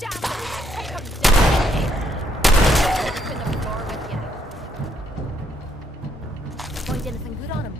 Down there! Come down! Open the floor with you. Find anything good on him?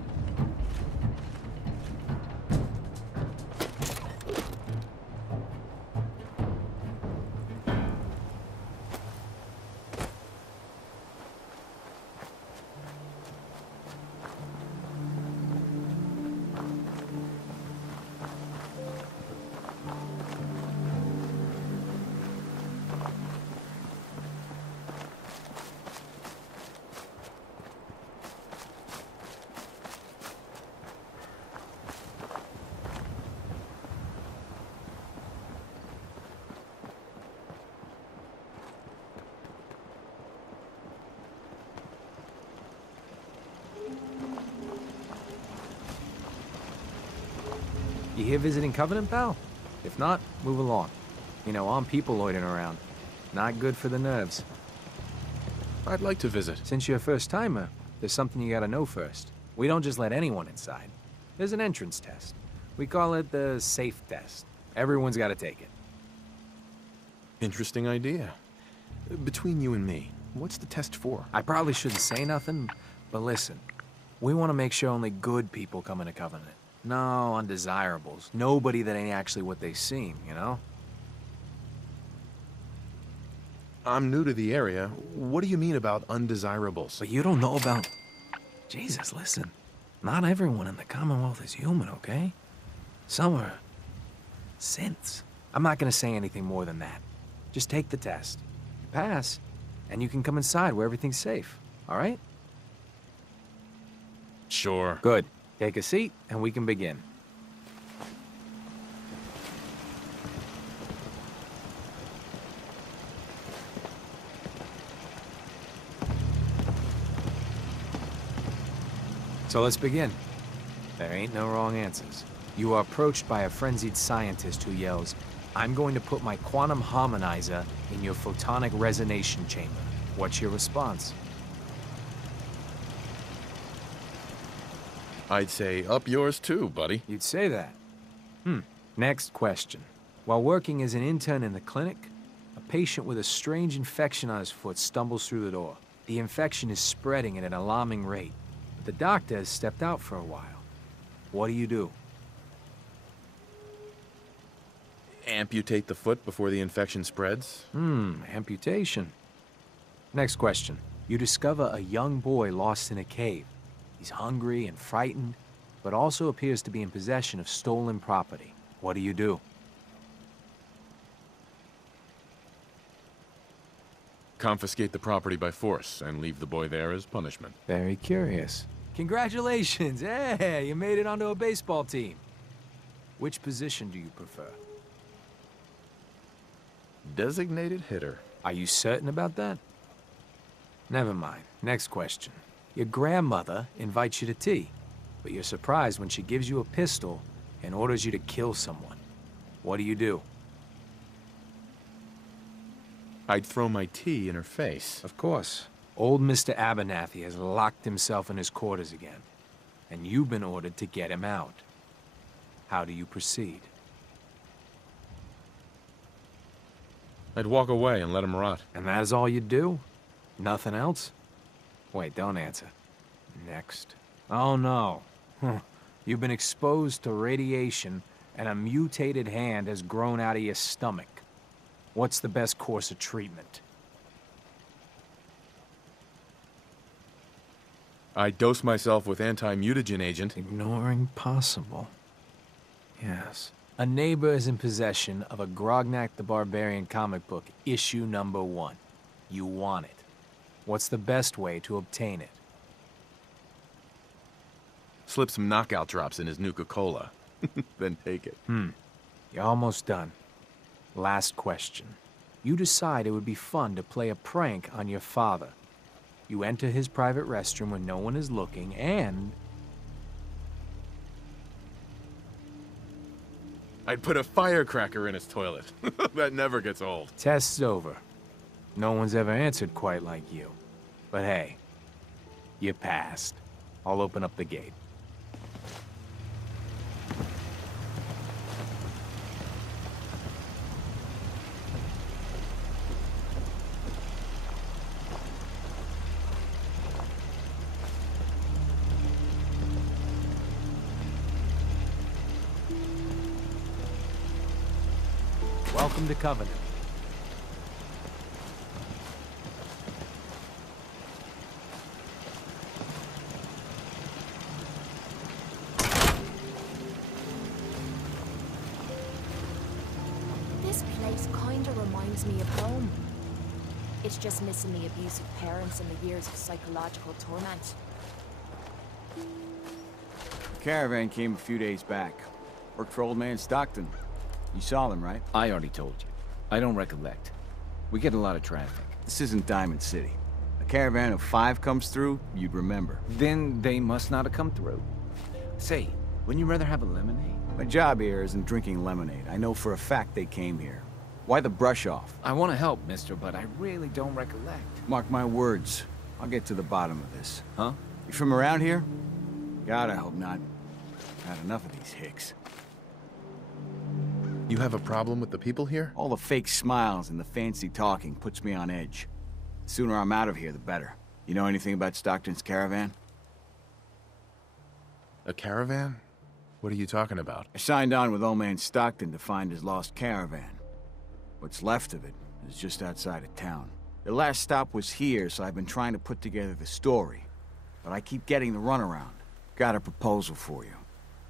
You here visiting Covenant, pal? If not, move along. You know, armed people loitering around. Not good for the nerves. I'd like to visit. Since you're a first-timer, there's something you gotta know first. We don't just let anyone inside. There's an entrance test. We call it the safe test. Everyone's gotta take it. Interesting idea. Between you and me, what's the test for? I probably shouldn't say nothing, but listen. We want to make sure only good people come into Covenant. No undesirables. Nobody that ain't actually what they seem, you know? I'm new to the area. What do you mean about undesirables? But you don't know about... Jesus, listen. Not everyone in the Commonwealth is human, okay? Some are... synths. I'm not gonna say anything more than that. Just take the test. You pass, and you can come inside where everything's safe, all right? Sure. Good. Take a seat, and we can begin. So let's begin. There ain't no wrong answers. You are approached by a frenzied scientist who yells, "I'm going to put my quantum harmonizer in your photonic resonation chamber." What's your response? I'd say up yours too, buddy. You'd say that. Next question. While working as an intern in the clinic, a patient with a strange infection on his foot stumbles through the door. The infection is spreading at an alarming rate. But the doctor has stepped out for a while. What do you do? Amputate the foot before the infection spreads? Amputation. Next question. You discover a young boy lost in a cave. He's hungry and frightened, but also appears to be in possession of stolen property. What do you do? Confiscate the property by force and leave the boy there as punishment. Very curious. Congratulations! Hey, you made it onto a baseball team. Which position do you prefer? Designated hitter. Are you certain about that? Never mind. Next question. Your grandmother invites you to tea, but you're surprised when she gives you a pistol and orders you to kill someone. What do you do? I'd throw my tea in her face. Of course. Old Mr. Abernathy has locked himself in his quarters again, and you've been ordered to get him out. How do you proceed? I'd walk away and let him rot. And that is all you do? Nothing else? Wait, don't answer. Next. Oh no. You've been exposed to radiation and a mutated hand has grown out of your stomach. What's the best course of treatment? I dose myself with anti-mutagen agent. Ignoring possible. Yes. A neighbor is in possession of a Grognak the Barbarian comic book, issue number 1. You want it. What's the best way to obtain it? Slip some knockout drops in his Nuka-Cola. Then take it. You're almost done. Last question. You decide it would be fun to play a prank on your father. You enter his private restroom when no one is looking, and... I'd put a firecracker in his toilet. That never gets old. Test's over. No one's ever answered quite like you. But hey, you passed. I'll open up the gate. Welcome to Covenant. This place kinda reminds me of home. It's just missing the abusive parents and the years of psychological torment. The caravan came a few days back. Worked for old man Stockton. You saw them, right? I already told you. I don't recollect. We get a lot of traffic. This isn't Diamond City. A caravan of 5 comes through, you'd remember. Then they must not have come through. Say, wouldn't you rather have a lemonade? My job here isn't drinking lemonade. I know for a fact they came here. Why the brush off? I want to help, mister, but I really don't recollect. Mark my words. I'll get to the bottom of this. Huh? You from around here? God, I hope not. Had enough of these hicks. You have a problem with the people here? All the fake smiles and the fancy talking puts me on edge. The sooner I'm out of here, the better. You know anything about Stockton's caravan? A caravan? What are you talking about? I signed on with old man Stockton to find his lost caravan. What's left of it is just outside of town. The last stop was here, so I've been trying to put together the story. But I keep getting the runaround. Got a proposal for you.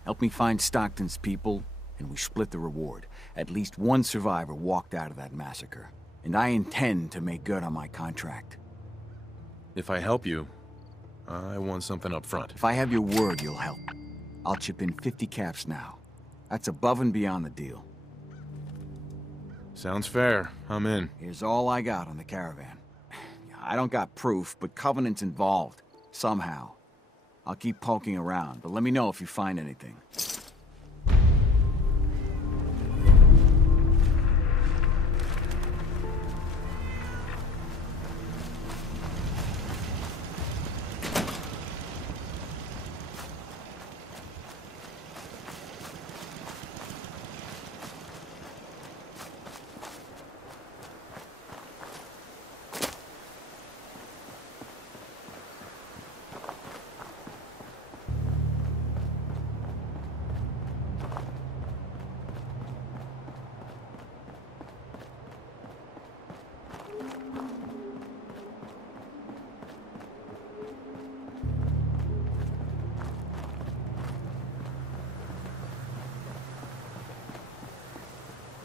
Help me find Stockton's people, and we split the reward. At least one survivor walked out of that massacre. And I intend to make good on my contract. If I help you, I want something up front. If I have your word, you'll help. I'll chip in 50 caps now. That's above and beyond the deal. Sounds fair. I'm in. Here's all I got on the caravan. I don't got proof, but Covenant's involved. Somehow. I'll keep poking around, but let me know if you find anything.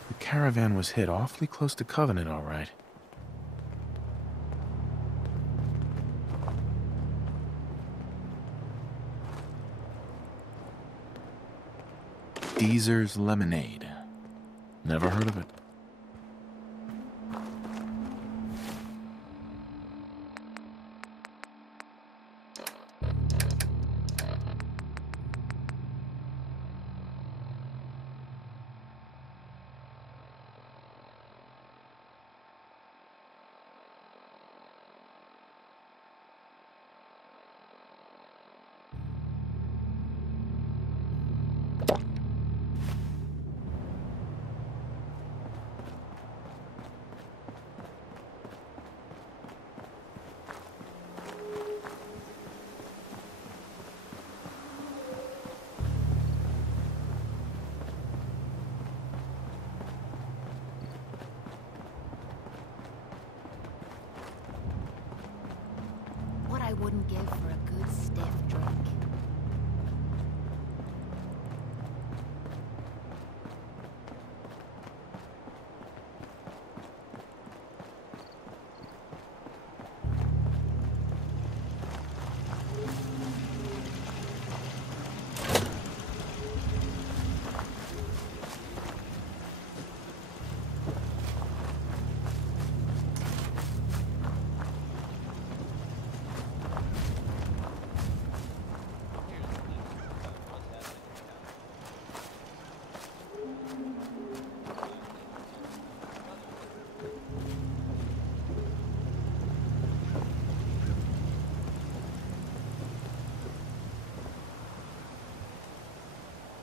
The caravan was hit awfully close to Covenant, all right. DEEZER's Lemonade. Never heard of it. What I wouldn't give for a good stiff drink.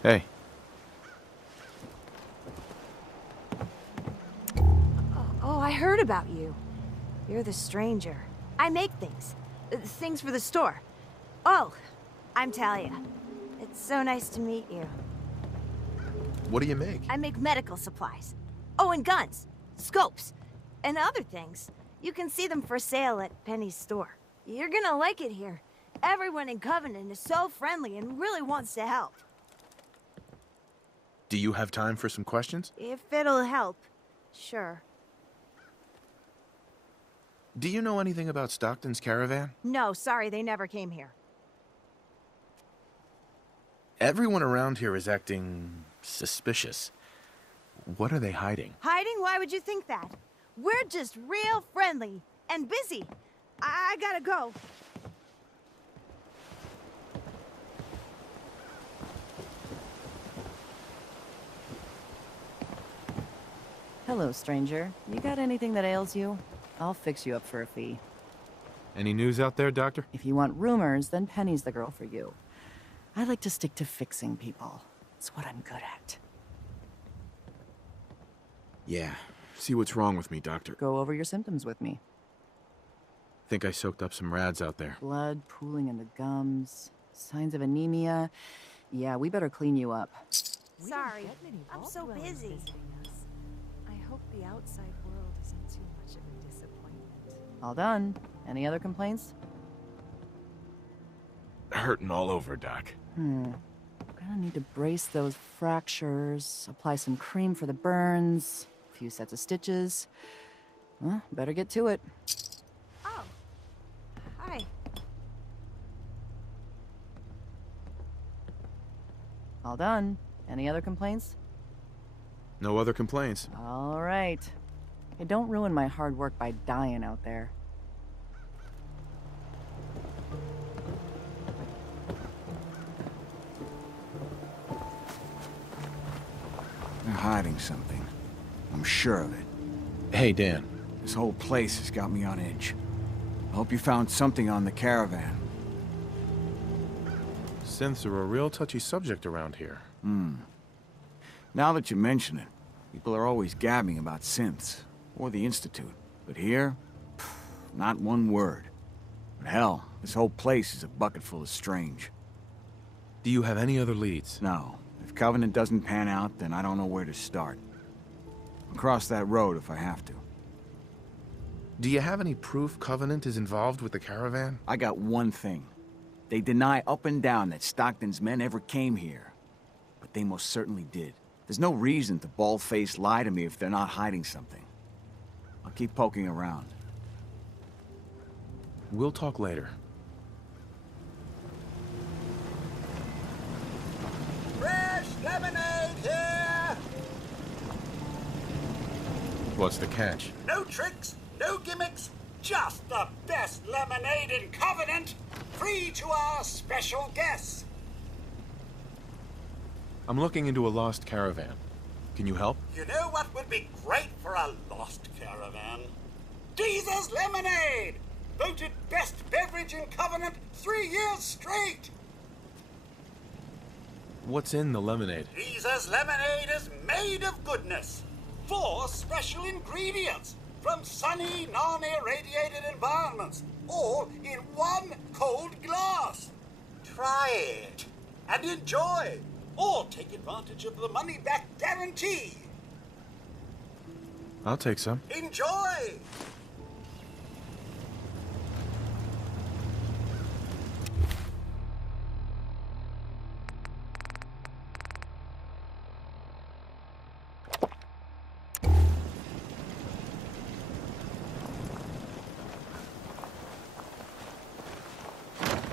Hey. Oh, I heard about you. You're the stranger. I make things. Things for the store. Oh, I'm Talia. It's so nice to meet you. What do you make? I make medical supplies. Oh, and guns, scopes, and other things. You can see them for sale at Penny's store. You're gonna like it here. Everyone in Covenant is so friendly and really wants to help. Do you have time for some questions? If it'll help, sure. Do you know anything about Stockton's caravan? No, sorry, they never came here. Everyone around here is acting suspicious. What are they hiding? Hiding? Why would you think that? We're just real friendly and busy. I gotta go. Hello, stranger. You got anything that ails you? I'll fix you up for a fee. Any news out there, Doctor? If you want rumors, then Penny's the girl for you. I like to stick to fixing people. It's what I'm good at. Yeah. See what's wrong with me, Doctor. Go over your symptoms with me. Think I soaked up some rads out there. Blood pooling in the gums, signs of anemia. Yeah, we better clean you up. Sorry, I'm so busy. I hope the outside world isn't too much of a disappointment. All done. Any other complaints? Hurting all over, Doc. Gonna need to brace those fractures, apply some cream for the burns, a few sets of stitches. Well, better get to it. Oh, hi. All done. Any other complaints? No other complaints. All right. Hey, don't ruin my hard work by dying out there. They're hiding something. I'm sure of it. Hey, Dan. This whole place has got me on edge. I hope you found something on the caravan. Synths are a real touchy subject around here. Now that you mention it, people are always gabbing about synths, or the Institute. But here, not one word. But hell, this whole place is a bucket full of strange. Do you have any other leads? No. If Covenant doesn't pan out, then I don't know where to start. I'll cross that road if I have to. Do you have any proof Covenant is involved with the caravan? I got one thing. They deny up and down that Stockton's men ever came here. But they most certainly did. There's no reason to bald-faced lie to me if they're not hiding something. I'll keep poking around. We'll talk later. Fresh lemonade here! What's the catch? No tricks, no gimmicks, just the best lemonade in Covenant, free to our special guests. I'm looking into a lost caravan. Can you help? You know what would be great for a lost caravan? DEEZER's lemonade! Voted best beverage in Covenant 3 years straight! What's in the lemonade? DEEZER's lemonade is made of goodness. 4 special ingredients from sunny, non-irradiated environments, all in one cold glass. Try it and enjoy, or take advantage of the money-back guarantee. I'll take some. Enjoy!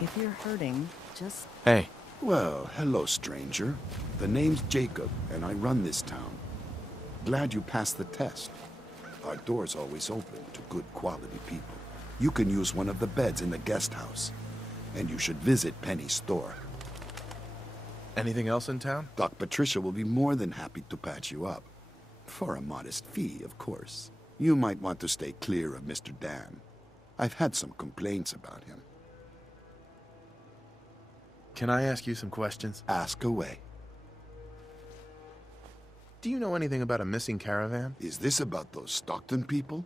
If you're hurting, just... Hey. Well, hello, stranger. The name's Jacob, and I run this town. Glad you passed the test. Our door's always open to good quality people. You can use one of the beds in the guest house, and you should visit Penny's store. Anything else in town? Doc Patricia will be more than happy to patch you up. For a modest fee, of course. You might want to stay clear of Mr. Dan. I've had some complaints about him. Can I ask you some questions? Ask away. Do you know anything about a missing caravan? Is this about those Stockton people?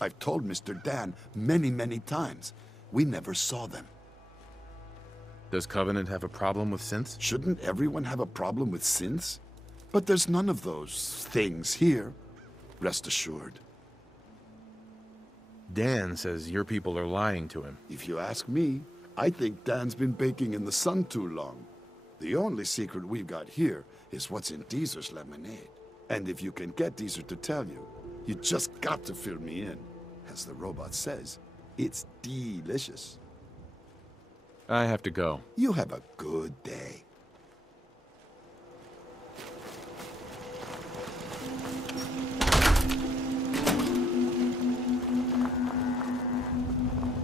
I've told Mr. Dan many, many times. We never saw them. Does Covenant have a problem with synths? Shouldn't everyone have a problem with synths? But there's none of those things here. Rest assured. Dan says your people are lying to him. If you ask me, I think Dan's been baking in the sun too long. The only secret we've got here is what's in DEEZER's lemonade. And if you can get DEEZER to tell you, you just got to fill me in. As the robot says, it's delicious. I have to go. You have a good day.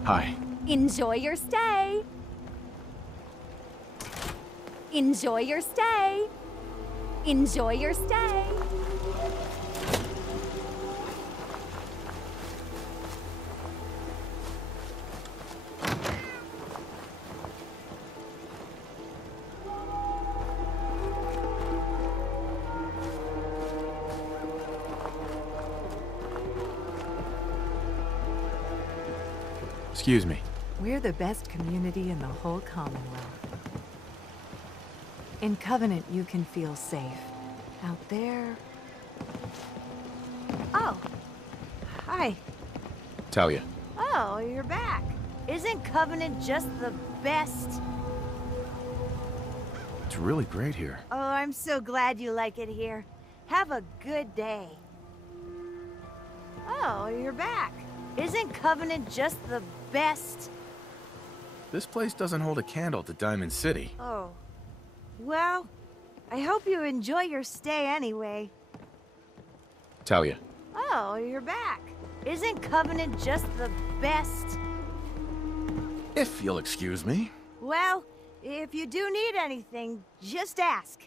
Hi. Enjoy your stay. Enjoy your stay. Enjoy your stay. Excuse me. We're the best community in the whole Commonwealth. In Covenant, you can feel safe. Out there... Oh. Hi. Talia. Oh, you're back. Isn't Covenant just the best? It's really great here. Oh, I'm so glad you like it here. Have a good day. Oh, you're back. Isn't Covenant just the best? This place doesn't hold a candle to Diamond City. Oh. Well, I hope you enjoy your stay anyway. Talia. Oh, you're back. Isn't Covenant just the best? If you'll excuse me. Well, if you do need anything, just ask.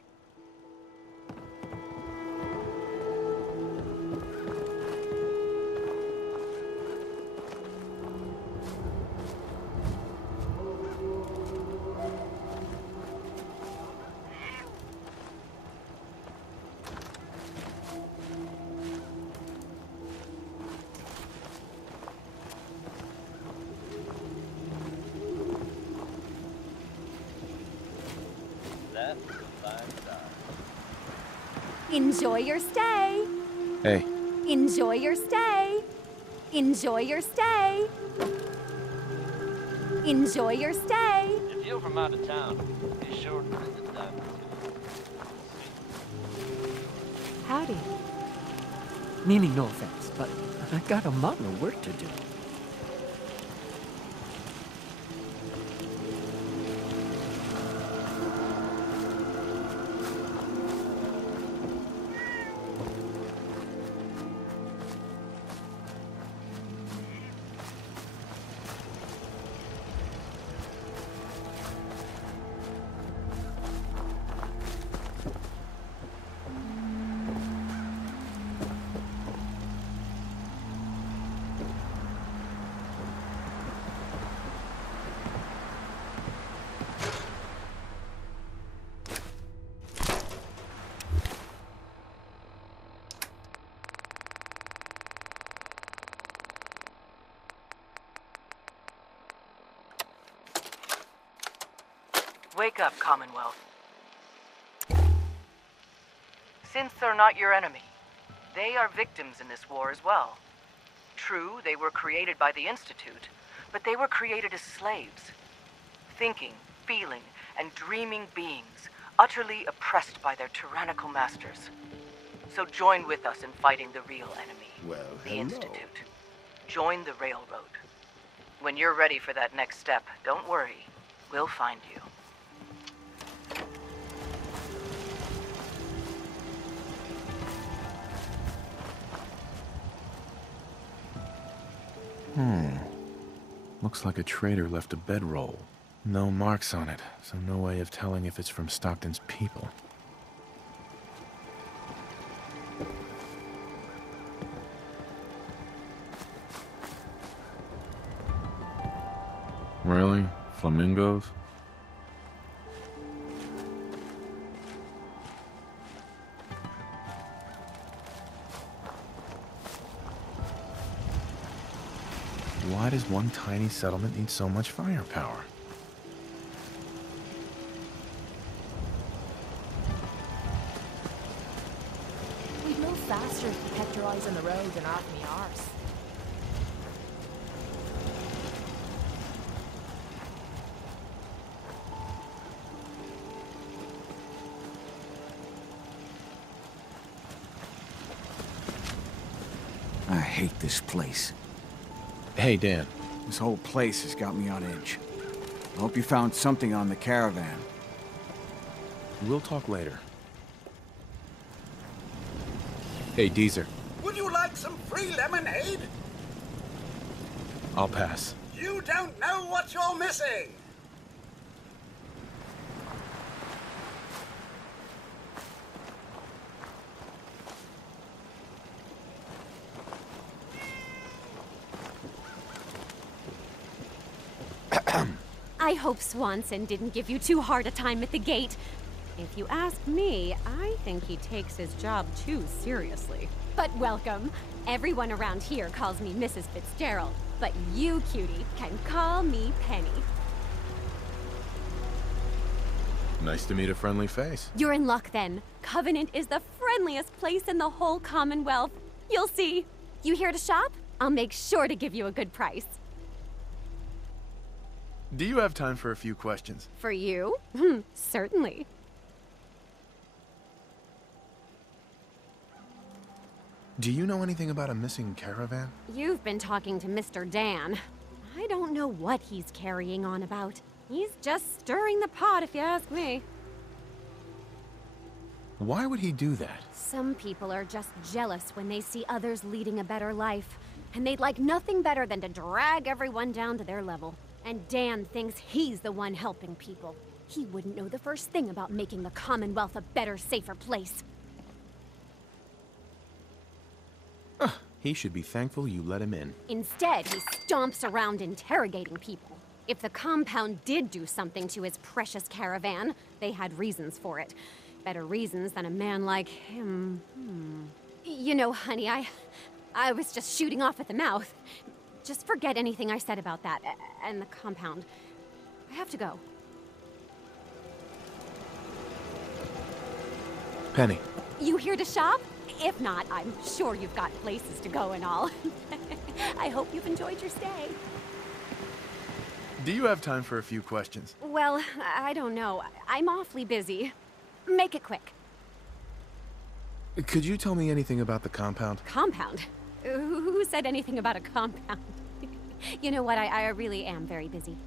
Enjoy your stay. Hey. Enjoy your stay. Enjoy your stay. Enjoy your stay. If you're from out of town, be sure to visit Diamond City. Howdy. Meaning no offense, but I got a mountain of work to do. Wake up, Commonwealth. Synths are not your enemy. They are victims in this war as well. True, they were created by the Institute, but they were created as slaves. Thinking, feeling, and dreaming beings, utterly oppressed by their tyrannical masters. So join with us in fighting the real enemy, the Institute. Join the Railroad. When you're ready for that next step, don't worry. We'll find you. Looks like a trader left a bedroll. No marks on it, so no way of telling if it's from Stockton's people. Really? Flamingos? Why does one tiny settlement need so much firepower? We've no faster if you kept your eyes on the road and off me arse. I hate this place. Hey, Dan. This whole place has got me on edge. I hope you found something on the caravan. We'll talk later. Hey, DEEZER. Would you like some free lemonade? I'll pass. You don't know what you're missing. I hope Swanson didn't give you too hard a time at the gate. If you ask me, I think he takes his job too seriously. But welcome. Everyone around here calls me Mrs. FITZGERALD, but you, cutie, can call me Penny. Nice to meet a friendly face. You're in luck then. Covenant is the friendliest place in the whole Commonwealth. You'll see. You here to shop? I'll make sure to give you a good price. Do you have time for a few questions? For you? Certainly. Do you know anything about a missing caravan? You've been talking to Mr. Dan. I don't know what he's carrying on about. He's just stirring the pot, if you ask me. Why would he do that? Some people are just jealous when they see others leading a better life. And they'd like nothing better than to drag everyone down to their level. And Dan thinks he's the one helping people. He wouldn't know the first thing about making the Commonwealth a better, safer place. He should be thankful you let him in. Instead, he stomps around interrogating people. If the compound did do something to his precious caravan, they had reasons for it. Better reasons than a man like him. You know, honey, I was just shooting off at the mouth. Just forget anything I said about that and the compound. I have to go. Penny. You here to shop? If not, I'm sure you've got places to go and all. I hope you've enjoyed your stay. Do you have time for a few questions? Well, I don't know. I'm awfully busy. Make it quick. Could you tell me anything about the compound? Compound? Who said anything about a compound? You know what, I really am very busy.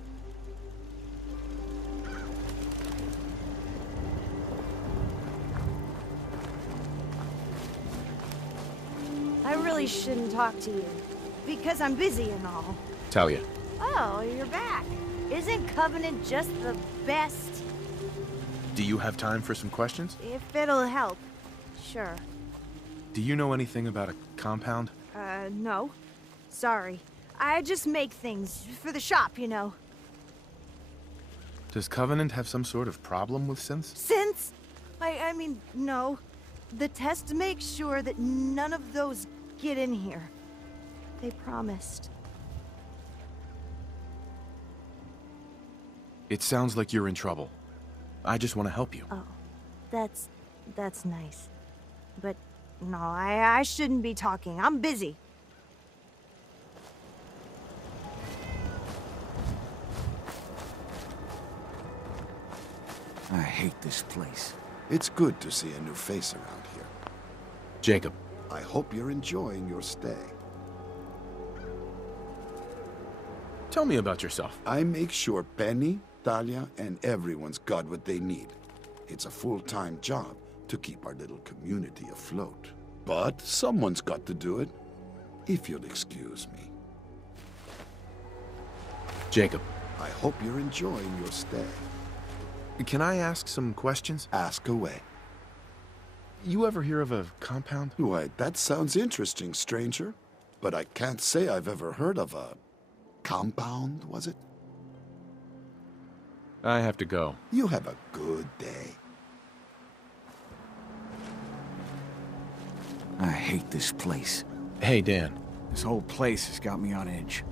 I really shouldn't talk to you, because I'm busy and all. TALIA. Oh, you're back. Isn't Covenant just the best? Do you have time for some questions? If it'll help, sure. Do you know anything about a compound? No. Sorry. I just make things for the shop, you know. Does Covenant have some sort of problem with synths? Synths? I mean, no. The test makes sure that none of those get in here. They promised. It sounds like you're in trouble. I just want to help you. Oh, that's nice. But no, I shouldn't be talking. I'm busy. I hate this place. It's good to see a new face around here. Jacob. I hope you're enjoying your stay. Tell me about yourself. I make sure Penny, TALIA, and everyone's got what they need. It's a full-time job to keep our little community afloat. But someone's got to do it, if you'll excuse me. Jacob. I hope you're enjoying your stay. Can I ask some questions? Ask away. You ever hear of a compound? Why, that sounds interesting, stranger. But I can't say I've ever heard of a... compound, was it? I have to go. You have a good day. I hate this place. Hey, Dan. This whole place has got me on edge.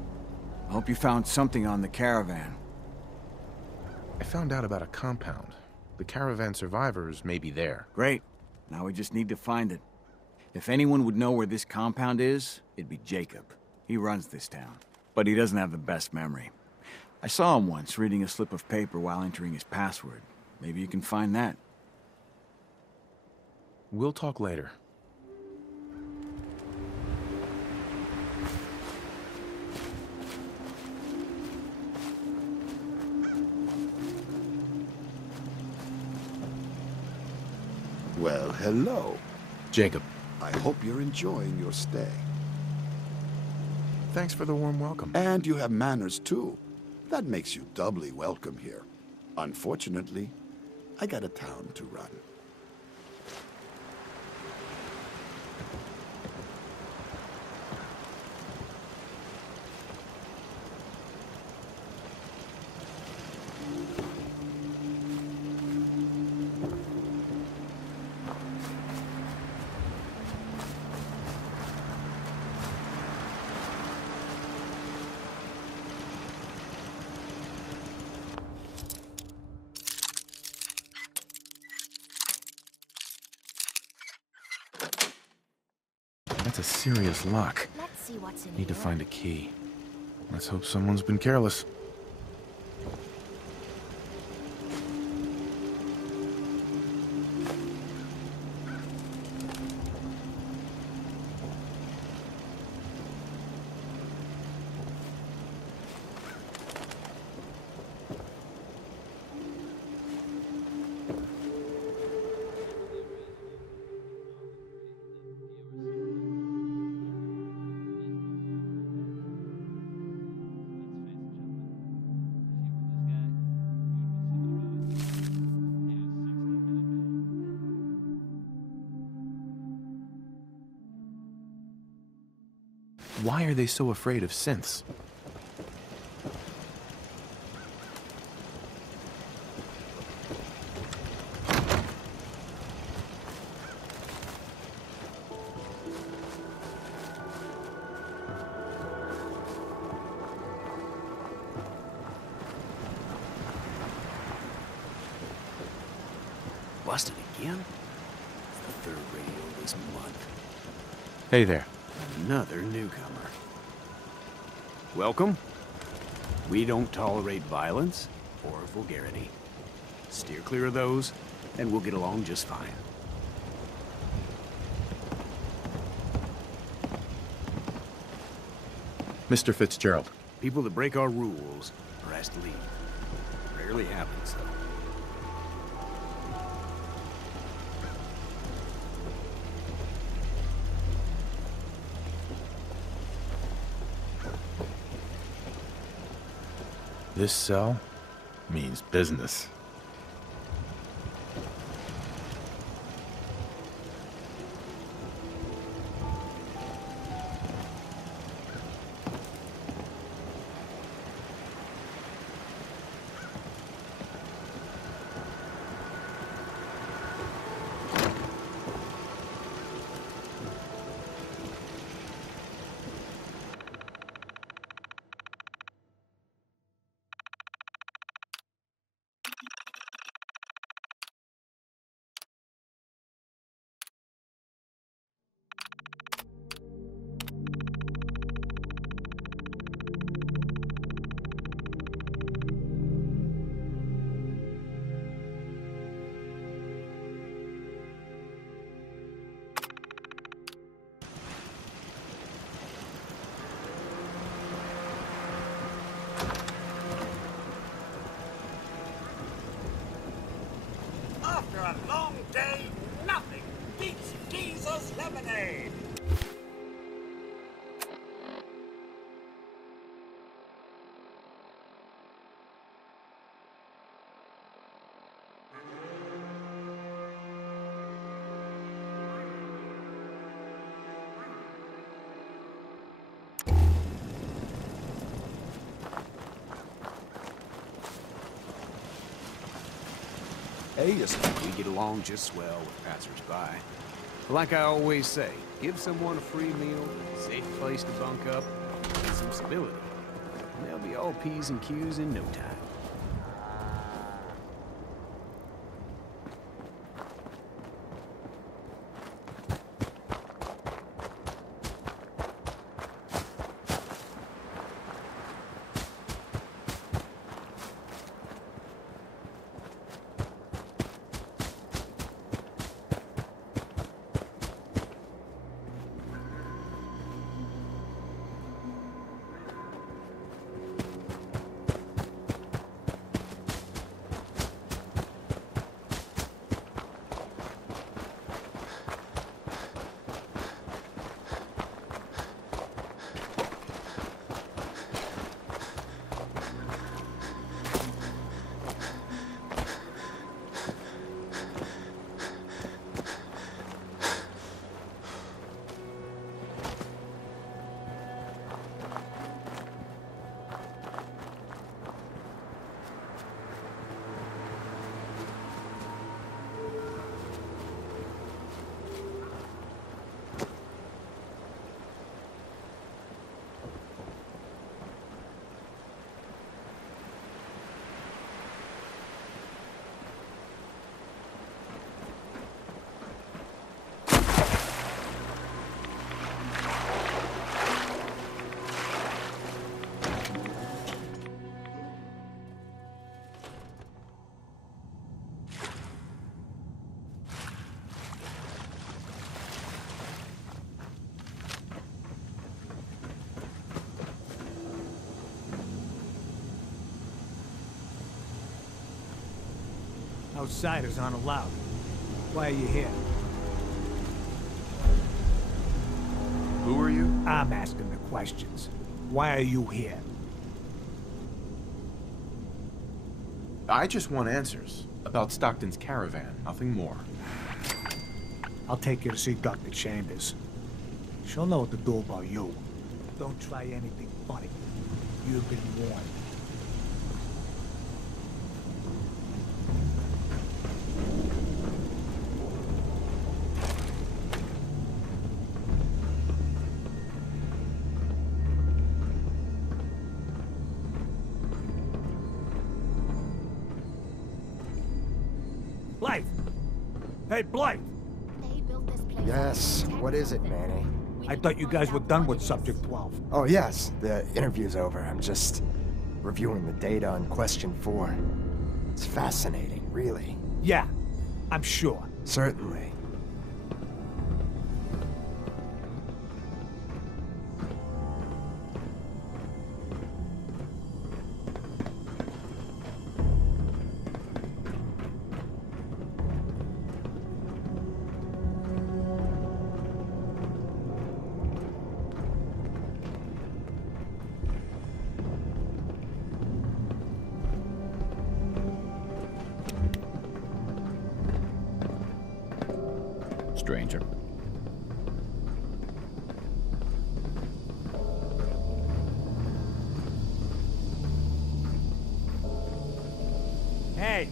I hope you found something on the caravan. I found out about a compound. The caravan survivors may be there. Great. Now we just need to find it. If anyone would know where this compound is, it'd be Jacob. He runs this town. But he doesn't have the best memory. I saw him once reading a slip of paper while entering his password. Maybe you can find that. We'll talk later. Well, hello. Jacob. I hope you're enjoying your stay. Thanks for the warm welcome. And you have manners, too. That makes you doubly welcome here. Unfortunately, I got a town to run. That's a serious lock. Let's see what's in Need to here. find a key. Let's hope someone's been careless. Why are they so afraid of synths? Busted again? It's the third radio this month. Hey there. Another newcomer. Welcome. We don't tolerate violence or vulgarity. Steer clear of those, and we'll get along just fine. Mr. Fitzgerald. People that break our rules are asked to leave. Rarely happens, though. This cell means business. After a long day, nothing beats DEEZER's lemonade. Hey, yes. We get along just swell with passers-by. Like I always say, give someone a free meal, a safe place to bunk up, and some stability. And they'll be all P's and Q's in no time. Outsiders aren't allowed. Why are you here? Who are you? I'm asking the questions. Why are you here? I just want answers. About Stockton's caravan, nothing more. I'll take you to see Dr. Chambers. She'll know what to do about you. Don't try anything funny. You've been warned. Blythe! Hey, Blythe! Yes, what is it, Manny? I thought you guys were done with Subject 12. Oh, yes, the interview's over. I'm just reviewing the data on Question 4. It's fascinating, really. Yeah, I'm sure. Certainly. Stranger. Hey,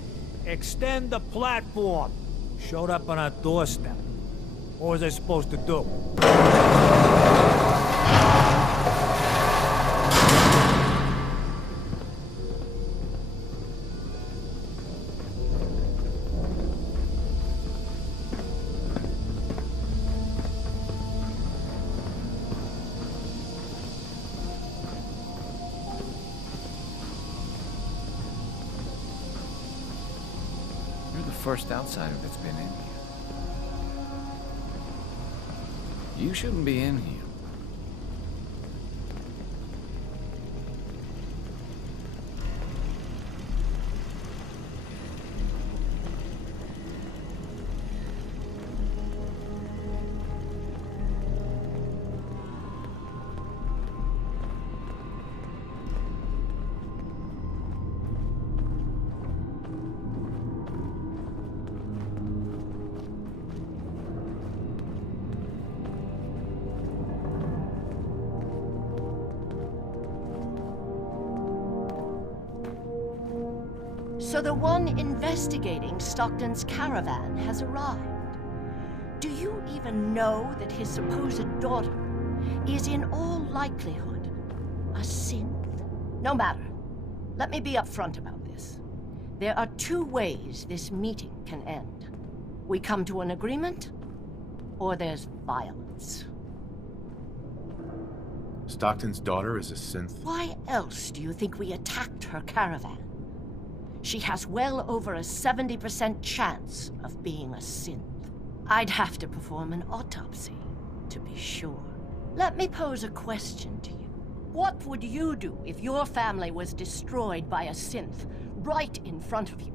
extend the platform. Showed up on our doorstep. What was I supposed to do? First outsider that's been in here. You shouldn't be in here. So the one investigating Stockton's caravan has arrived. Do you even know that his supposed daughter is in all likelihood a synth? No matter. Let me be upfront about this. There are two ways this meeting can end. We come to an agreement, or there's violence. Stockton's daughter is a synth? Why else do you think we attacked her caravan? She has well over a 70% chance of being a synth. I'd have to perform an autopsy, to be sure. Let me pose a question to you. What would you do if your family was destroyed by a synth right in front of you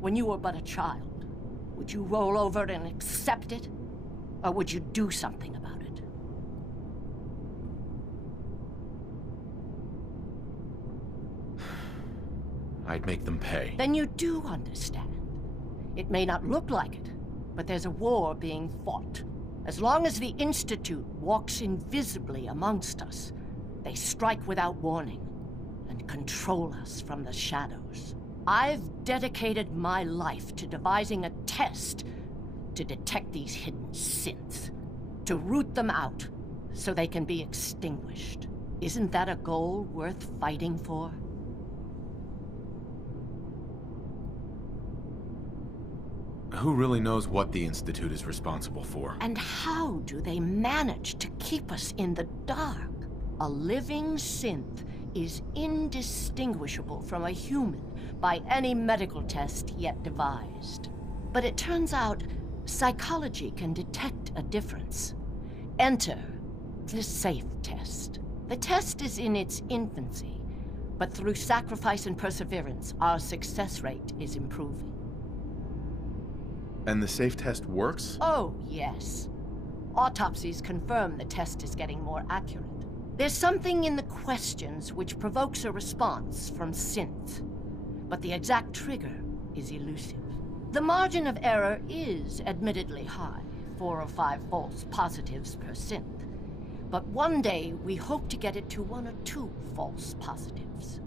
when you were but a child? Would you roll over and accept it? Or would you do something about it? I'd make them pay. Then you do understand. It may not look like it, but there's a war being fought. As long as the Institute walks invisibly amongst us, they strike without warning and control us from the shadows. I've dedicated my life to devising a test to detect these hidden synths, to root them out so they can be extinguished. Isn't that a goal worth fighting for? Who really knows what the Institute is responsible for? And how do they manage to keep us in the dark? A living synth is indistinguishable from a human by any medical test yet devised. But it turns out psychology can detect a difference. Enter the SAFE test. The test is in its infancy, but through sacrifice and perseverance, our success rate is improving. And the safe test works? Oh, yes. Autopsies confirm the test is getting more accurate. There's something in the questions which provokes a response from synth, but the exact trigger is elusive. The margin of error is admittedly high, 4 or 5 false positives per synth, but one day we hope to get it to 1 or 2 false positives.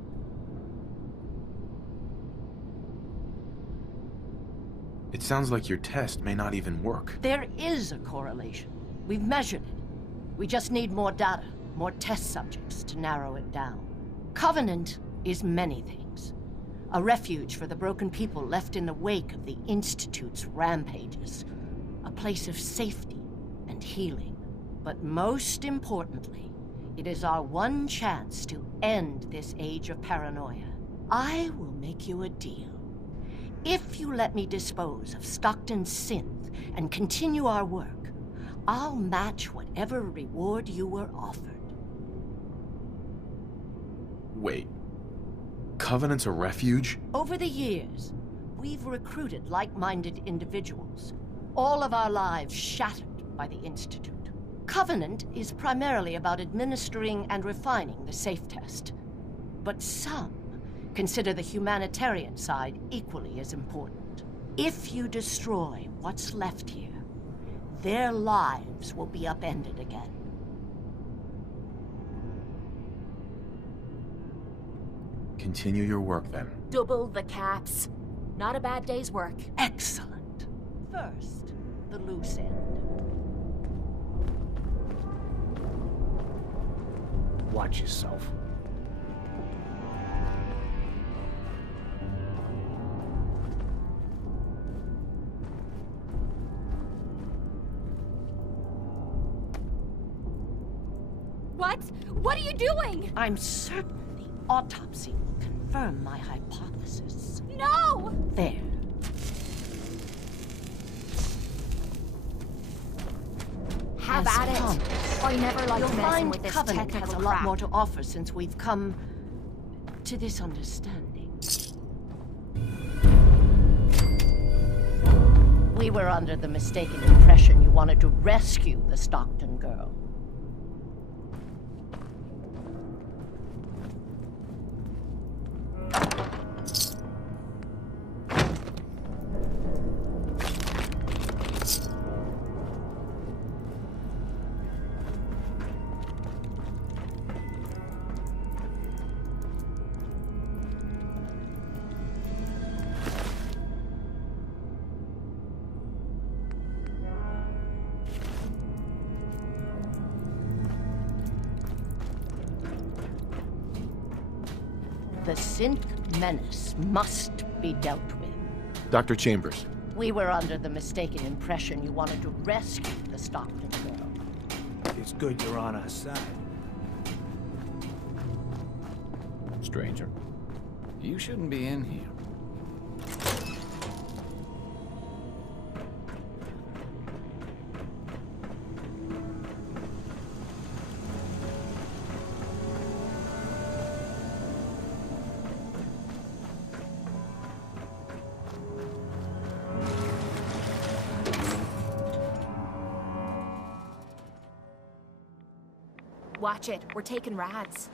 It sounds like your test may not even work. There is a correlation. We've measured it. We just need more data, more test subjects to narrow it down. Covenant is many things. A refuge for the broken people left in the wake of the Institute's rampages. A place of safety and healing. But most importantly, it is our one chance to end this age of paranoia. I will make you a deal. If you let me dispose of Stockton's synth and continue our work, I'll match whatever reward you were offered. Wait. Covenant's a refuge? Over the years, we've recruited like-minded individuals. All of our lives shattered by the Institute. Covenant is primarily about administering and refining the safe test. But some consider the humanitarian side equally as important. If you destroy what's left here, their lives will be upended again. Continue your work, then. Double the caps. Not a bad day's work. Excellent. First, the loose end. Watch yourself. What? What are you doing? I'm certain the autopsy will confirm my hypothesis. No! There. Have As at it. promised, I never liked you'll messing find with this Covenant technical has a lot crap. more to offer since we've come to this understanding. We were under the mistaken impression you wanted to rescue the Stockton girl. The synth menace must be dealt with. Dr. Chambers. We were under the mistaken impression you wanted to rescue the Stockton girl. It's good you're on our side. Stranger, you shouldn't be in here. Watch it. We're taking rads.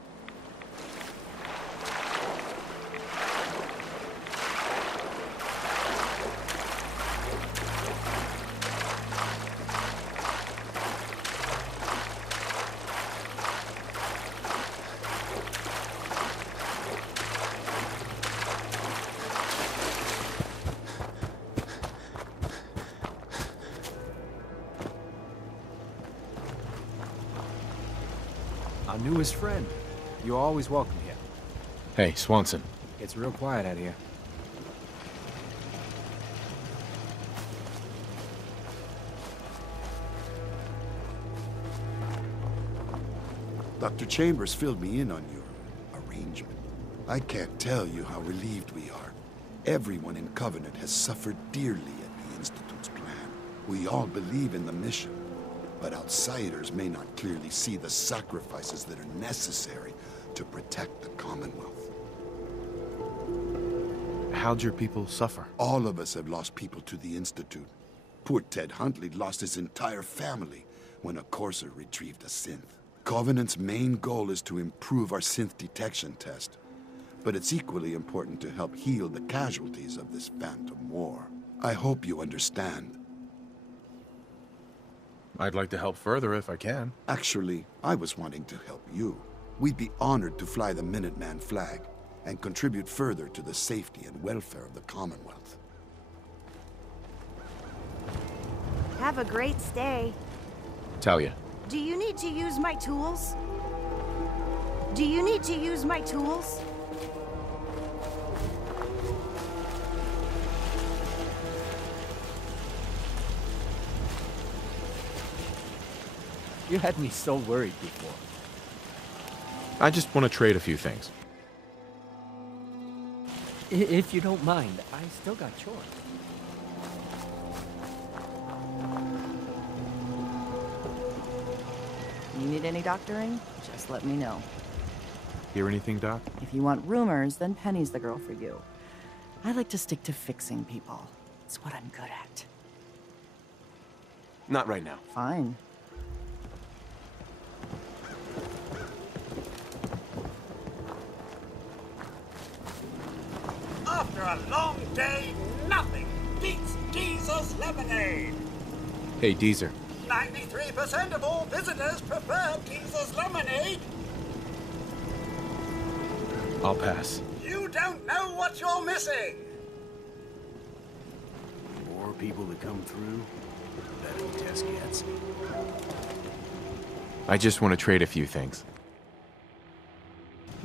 Our newest friend. You're always welcome here. Hey, Swanson. It's real quiet out here. Dr. Chambers filled me in on your arrangement. I can't tell you how relieved we are. Everyone in Covenant has suffered dearly at the Institute's plan. We all believe in the mission, but outsiders may not clearly see the sacrifices that are necessary to protect the Commonwealth. How'd your people suffer? All of us have lost people to the Institute. Poor Ted Huntley lost his entire family when a courser retrieved a synth. Covenant's main goal is to improve our synth detection test, but it's equally important to help heal the casualties of this phantom war. I hope you understand. I'd like to help further if I can. Actually, I was wanting to help you. We'd be honored to fly the Minuteman flag and contribute further to the safety and welfare of the Commonwealth. Have a great stay. Talia. Do you need to use my tools? Do you need to use my tools? You had me so worried before. I just want to trade a few things. If you don't mind, I still got chores. You need any doctoring? Just let me know. Hear anything, Doc? If you want rumors, then Penny's the girl for you. I like to stick to fixing people. It's what I'm good at. Not right now. Fine. After a long day, nothing beats DEEZER's lemonade. Hey, DEEZER. 93% of all visitors prefer DEEZER's lemonade. I'll pass. You don't know what you're missing. The more people that come through, the better the test gets. I just want to trade a few things.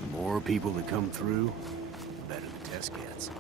The more people that come through, the better the test gets.